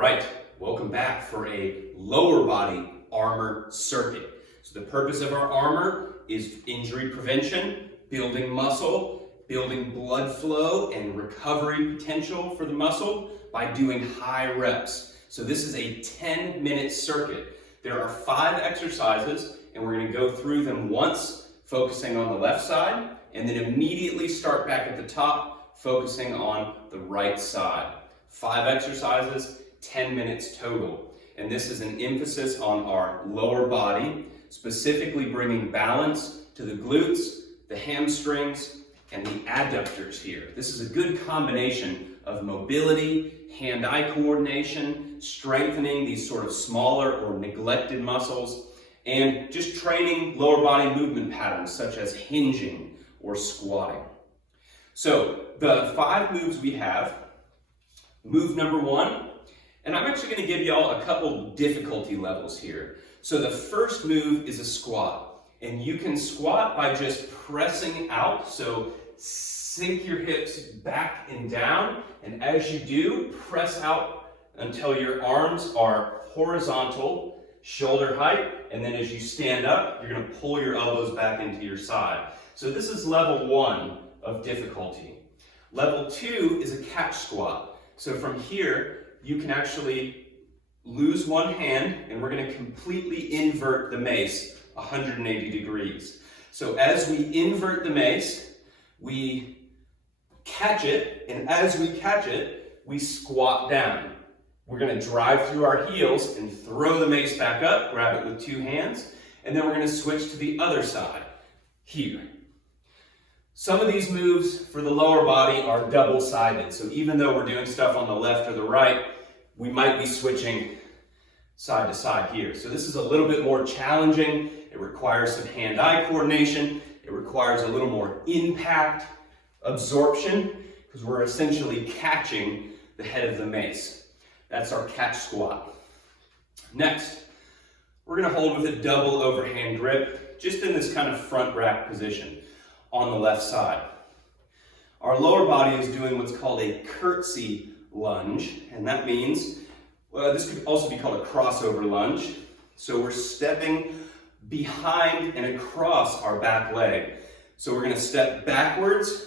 right, welcome back for a lower body armor circuit. So the purpose of our armor is injury prevention, building muscle, building blood flow and recovery potential for the muscle by doing high reps. So this is a 10-minute circuit. There are 5 exercises and we're going to go through them once, focusing on the left side, and then immediately start back at the top, focusing on the right side. 5 exercises, 10 minutes total. And this is an emphasis on our lower body, specifically bringing balance to the glutes, the hamstrings, and the adductors here. This is a good combination of mobility, hand-eye coordination, strengthening these sort of smaller or neglected muscles, and just training lower body movement patterns such as hinging or squatting. So the 5 moves we have, move number 1, and I'm actually going to give y'all a couple difficulty levels here. So the first move is a squat, and you can squat by just pressing out. So sink your hips back and down, and as you do, press out until your arms are horizontal, shoulder height, and then as you stand up, you're going to pull your elbows back into your side. So this is level 1 of difficulty. Level 2 is a catch squat. So from here, you can actually lose one hand, and we're going to completely invert the mace 180 degrees. So as we invert the mace, we catch it, and as we catch it, we squat down. We're going to drive through our heels and throw the mace back up, grab it with 2 hands, and then we're going to switch to the other side, here. Some of these moves for the lower body are double-sided, so even though we're doing stuff on the left or the right, we might be switching side to side here. So this is a little bit more challenging. It requires some hand-eye coordination. It requires a little more impact absorption, because we're essentially catching the head of the mace. That's our catch squat. Next, we're going to hold with a double overhand grip, just in this kind of front rack position on the left side. Our lower body is doing what's called a curtsy lunge, and that means, well, this could also be called a crossover lunge. So we're stepping behind and across our back leg. So we're going to step backwards,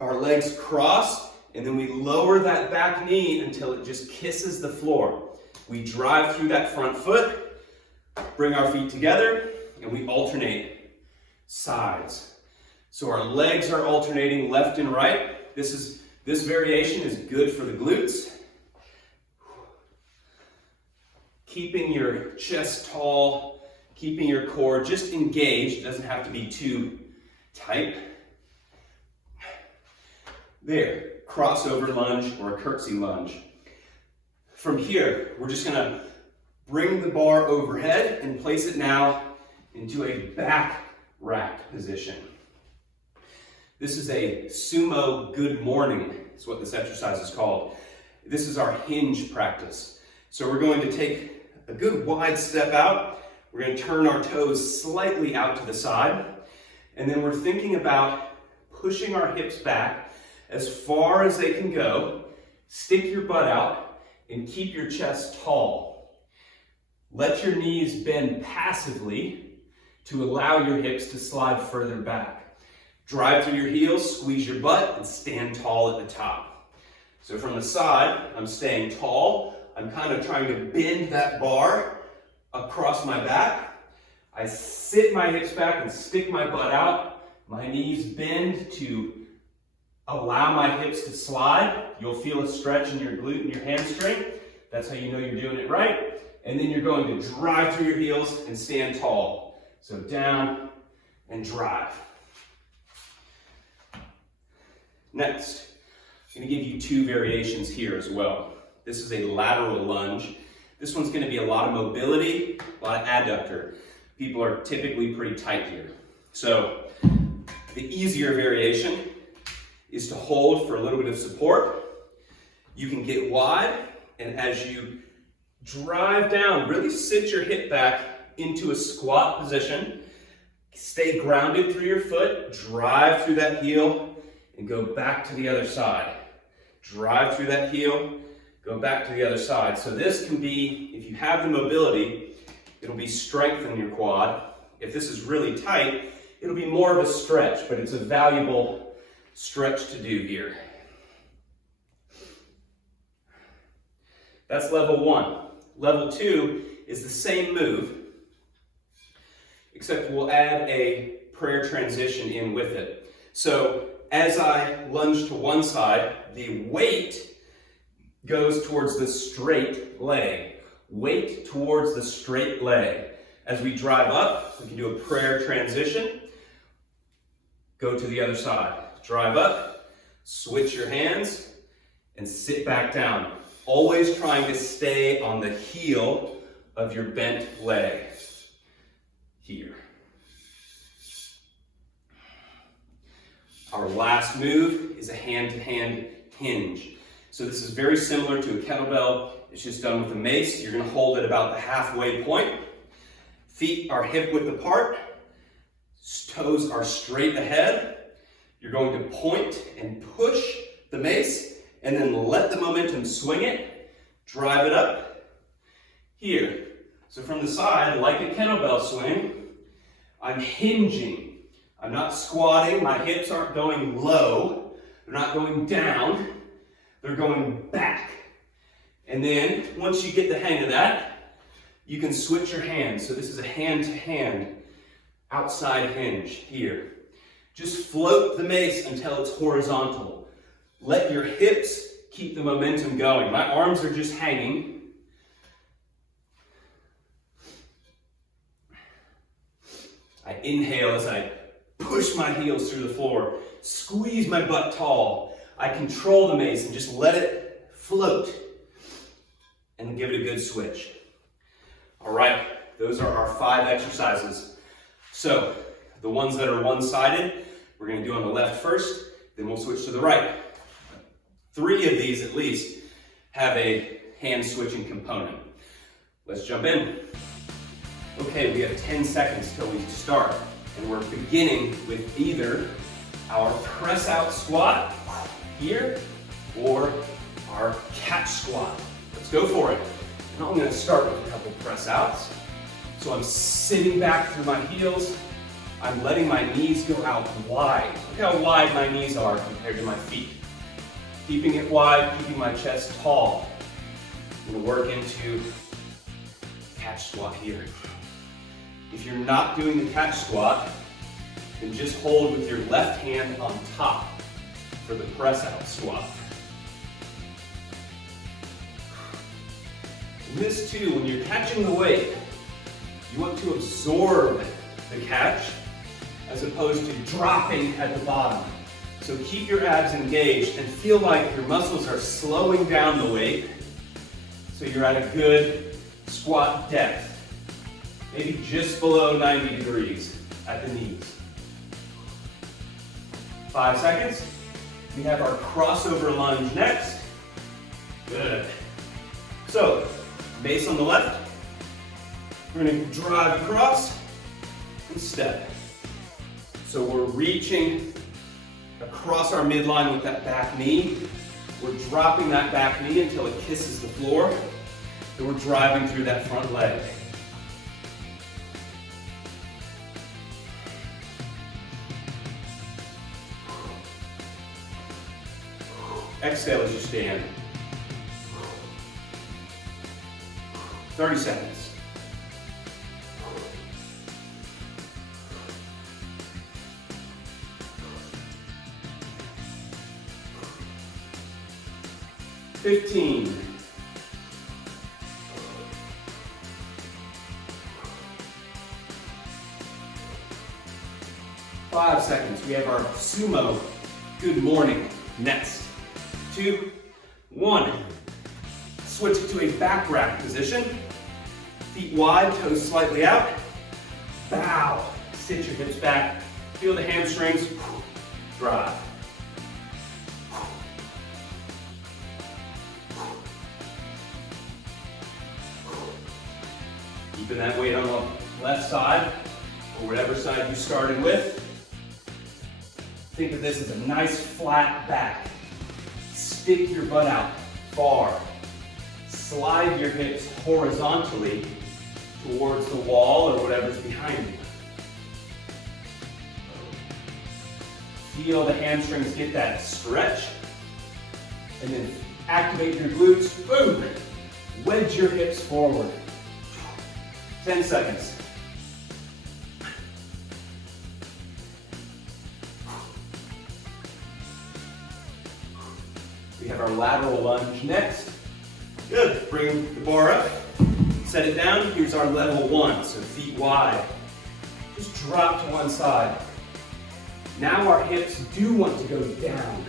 our legs cross, and then we lower that back knee until it just kisses the floor. We drive through that front foot, bring our feet together, and we alternate sides. So our legs are alternating left and right. This variation is good for the glutes. Keeping your chest tall, keeping your core just engaged. It doesn't have to be too tight. There, crossover lunge or a curtsy lunge. From here, we're just gonna bring the bar overhead and place it now into a back rack position. This is a Sumo good morning, is what this exercise is called. This is our hinge practice. So we're going to take a good wide step out. We're going to turn our toes slightly out to the side. And then we're thinking about pushing our hips back as far as they can go. Stick your butt out and keep your chest tall. Let your knees bend passively to allow your hips to slide further back. Drive through your heels, squeeze your butt, and stand tall at the top. So from the side, I'm staying tall. I'm kind of trying to bend that bar across my back. I sit my hips back and stick my butt out. My knees bend to allow my hips to slide. You'll feel a stretch in your glute and your hamstring. That's how you know you're doing it right. And then you're going to drive through your heels and stand tall. So down and drive. Next, I'm going to give you 2 variations here as well. This is a lateral lunge. This one's going to be a lot of mobility, a lot of adductor. People are typically pretty tight here. So the easier variation is to hold for a little bit of support. You can get wide, and as you drive down, really sit your hip back into a squat position. Stay grounded through your foot, drive through that heel, and go back to the other side. Drive through that heel, Go back to the other side. So this can be, if you have the mobility, it'll be strengthening your quad. If this is really tight, it'll be more of a stretch, but it's a valuable stretch to do here. That's level 1. Level 2 is the same move, except we'll add a prayer transition in with it. So as I lunge to one side, the weight goes towards the straight leg. Weight towards the straight leg. As we drive up, we can do a prayer transition. Go to the other side. Drive up, switch your hands, and sit back down. Always trying to stay on the heel of your bent leg. Here. Our last move is a hand-to-hand hinge. So this is very similar to a kettlebell. It's just done with a mace. You're going to hold it about the halfway point. Feet are hip width apart. Toes are straight ahead. You're going to point and push the mace and then let the momentum swing it. Drive it up. Here. So from the side, like a kettlebell swing, I'm hinging. I'm not squatting. My hips aren't going low. They're not going down. They're going back. And then, once you get the hang of that, you can switch your hands. So this is a hand-to-hand outside hinge here. Just float the mace until it's horizontal. Let your hips keep the momentum going. My arms are just hanging. I inhale as I push my heels through the floor, squeeze my butt tall. I control the mace and just let it float and give it a good switch. All right, those are our 5 exercises. So the ones that are one-sided, we're going to do on the left first, then we'll switch to the right. 3 of these at least have a hand switching component. Let's jump in. Okay, we have 10 seconds till we start, and we're beginning with either our press out squat here or our catch squat. Let's go for it. Now I'm going to start with a couple press outs. So I'm sitting back through my heels. I'm letting my knees go out wide. Look how wide my knees are compared to my feet. Keeping it wide, keeping my chest tall. I'm going to work into catch squat here. If you're not doing the catch squat, then just hold with your left hand on top for the press out squat. And this too, when you're catching the weight, you want to absorb the catch as opposed to dropping at the bottom. So keep your abs engaged and feel like your muscles are slowing down the weight so you're at a good squat depth. Maybe just below 90 degrees at the knees. 5 seconds. We have our crossover lunge next. Good. So, mace on the left. We're going to drive across and step. So we're reaching across our midline with that back knee. We're dropping that back knee until it kisses the floor. Then we're driving through that front leg. Exhale as you stand. 30 seconds. $15. 5 seconds. We have our Sumo good morning next. 2, 1. Switch to a back rack position. Feet wide, toes slightly out. Bow. Sit your hips back. Feel the hamstrings. Drive. Keeping that weight on the left side, or whatever side you started with. Think of this as a nice flat back. Stick your butt out far. Slide your hips horizontally towards the wall or whatever's behind you. Feel the hamstrings get that stretch. And then activate your glutes. Boom! Wedge your hips forward. 10 seconds. We have our lateral lunge next. Good. Bring the bar up. Set it down. Here's our level 1. So feet wide. Just drop to one side. Now our hips do want to go down.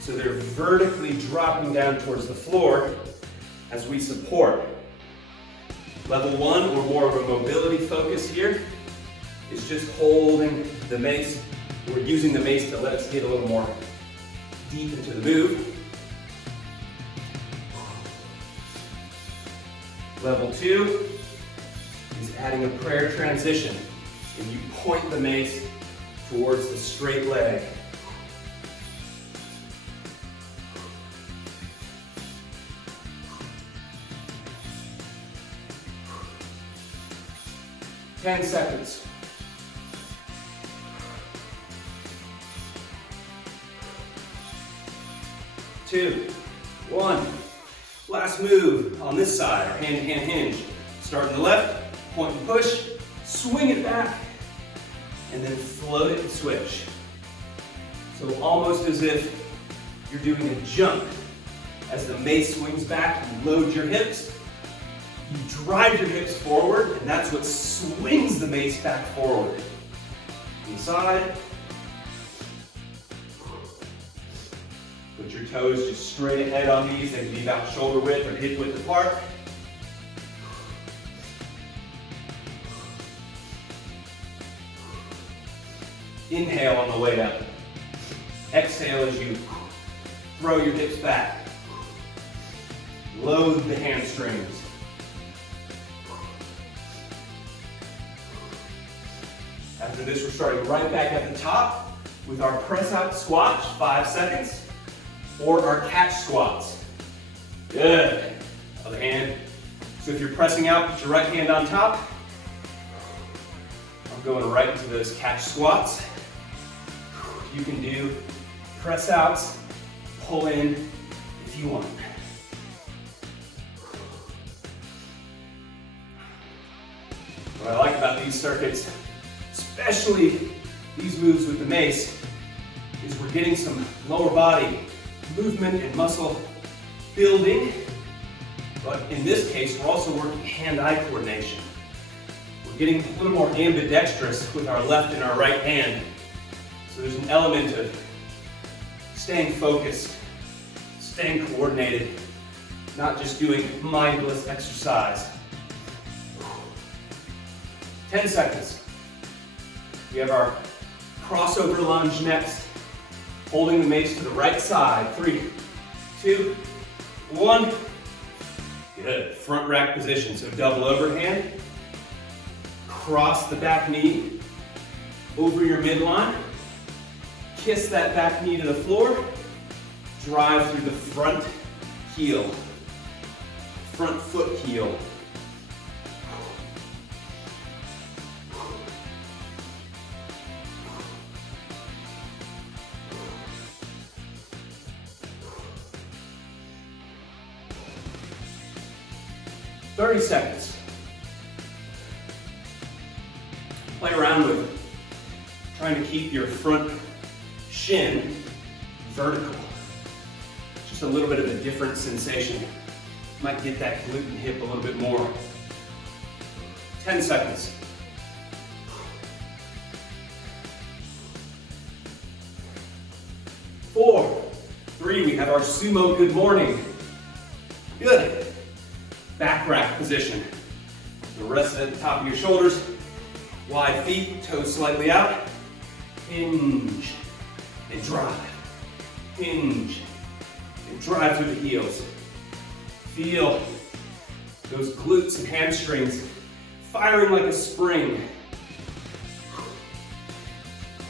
So they're vertically dropping down towards the floor as we support. Level 1, or more of a mobility focus here, is just holding the mace. We're using the mace to let us get a little more deep into the move. Level 2 is adding a prayer transition, and you point the mace towards the straight leg. Ten seconds. Two, one. Last move on this side, our hand-to-hand hinge. Start on the left, point and push, swing it back, and then float it and switch. So almost as if you're doing a jump. As the mace swings back, you load your hips, you drive your hips forward, and that's what swings the mace back forward. Inside. Put your toes just straight ahead on these. They can be about shoulder width or hip width apart. Inhale on the way up. Exhale as you throw your hips back. Load the hamstrings. After this, we're starting right back at the top with our press out squats, 5 seconds, or our catch squats. Good. Other hand. So if you're pressing out, put your right hand on top. I'm going right into those catch squats. You can do press outs, pull in if you want. What I like about these circuits, especially these moves with the mace, is we're getting some lower body movement and muscle building, but in this case, we're also working hand-eye coordination. We're getting a little more ambidextrous with our left and our right hand. So there's an element of staying focused, staying coordinated, not just doing mindless exercise. 10 seconds. We have our crossover lunge next. Holding the mace to the right side. 3, 2, 1. Good. Front rack position. So double overhand. Cross the back knee over your midline. Kiss that back knee to the floor. Drive through the front heel. Front foot heel. "30 seconds. Play around with trying to keep your front shin vertical. Just a little bit of a different sensation. Might get that glute and hip a little bit more. 10 seconds. 4, 3, we have our Sumo good morning. Good. Back rack position. The rest at the top of your shoulders. Wide feet, toes slightly out. Hinge and drive. Hinge and drive through the heels. Feel those glutes and hamstrings firing like a spring.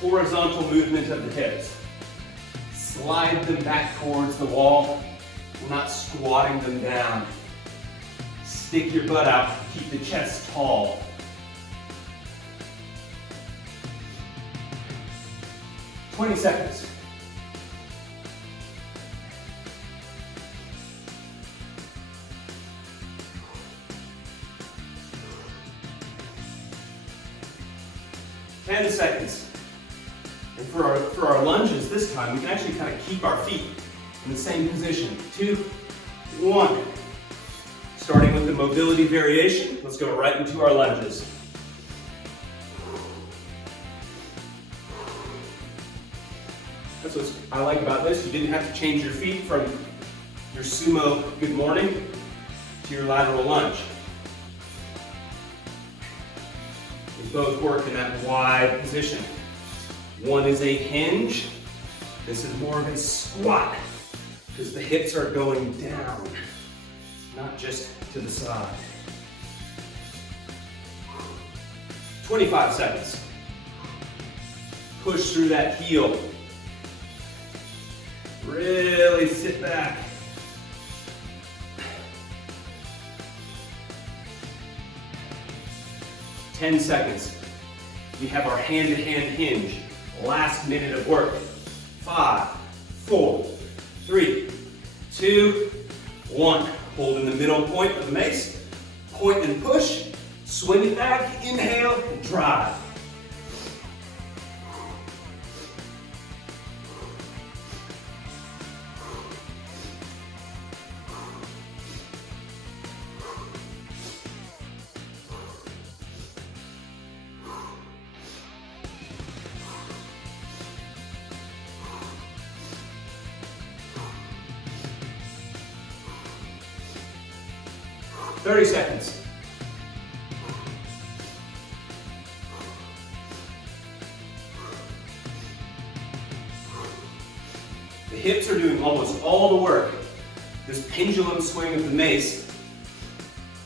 Horizontal movement of the hips. Slide them back towards the wall. We're not squatting them down. Stick your butt out, keep the chest tall. "20 seconds. "10 seconds. And for our lunges this time, we can actually kind of keep our feet in the same position. 2, 1. Starting with the mobility variation, let's go right into our lunges. That's what I like about this. You didn't have to change your feet from your Sumo good morning to your lateral lunge. We both work in that wide position. One is a hinge. This is more of a squat because the hips are going down, not just to the side. 25 seconds. Push through that heel. Really sit back. "10 seconds. We have our hand-to-hand hinge. Last minute of work. 5, 4, 3, 2, 1. Hold in the middle point of the mace. Point and push. Swing it back. Inhale and drive. "30 seconds. The hips are doing almost all the work. This pendulum swing of the mace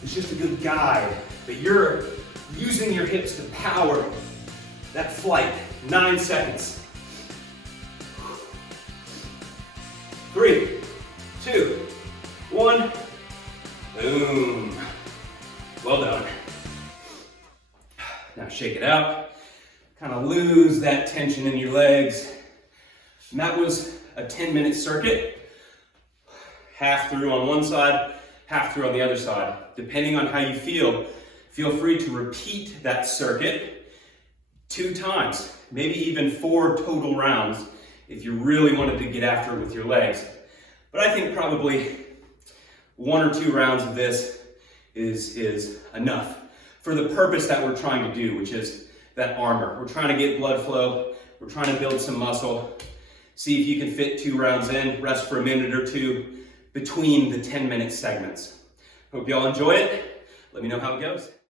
is just a good guide, but you're using your hips to power that flight. 9 seconds. 3, 2, 1. Boom. Well done. Now shake it out. Kind of lose that tension in your legs. And that was a 10-minute circuit. Half through on one side, half through on the other side. Depending on how you feel free to repeat that circuit 2 times, maybe even 4 total rounds if you really wanted to get after it with your legs. But I think probably 1 or 2 rounds of this is enough for the purpose that we're trying to do, which is that armor. We're trying to get blood flow. We're trying to build some muscle. See if you can fit 2 rounds in, rest for a minute or 2 between the 10-minute segments. Hope y'all enjoy it. Let me know how it goes.